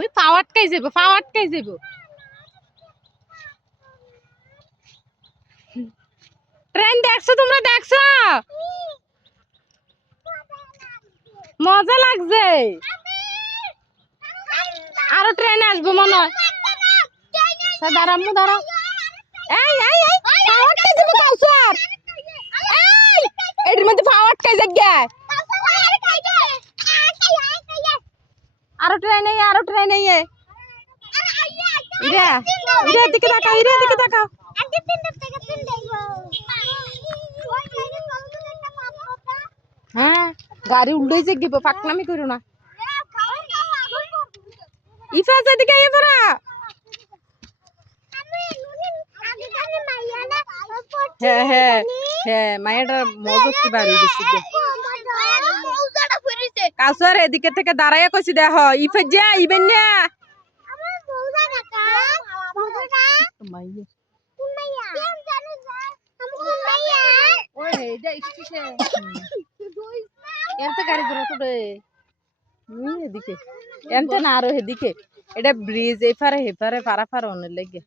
ওই পাও আটকাই যাব ট্রেন দেখছো তোমরা দেখছো মজা লাগছে আরো ট্রেন আসবো মনে হয় দাঁড়াও এই এই এই পাও আটকাই যাব কাউসার এই এর মধ্যে পাও আটকাই যাচ্ছে আরো ট্রেন ইরা দিকে তাকাও হ্যাঁ গাড়ি উল্টোই যে গিব পাকনামি করো না ইফাজ এদিকে এবারা হ্যাঁ মায়েরা মজা কি বাড়ি গেছে কাউসার এদিকে থেকে দাঁড়াইয়া কইছি দেখো ইফাজ যা ইবেন না গাড়ি ঘোড়া তো এদিকে এনতে না আরো এদিকে এটা ব্রিজ এপারে হেপারে পারাপার অনেক লেগে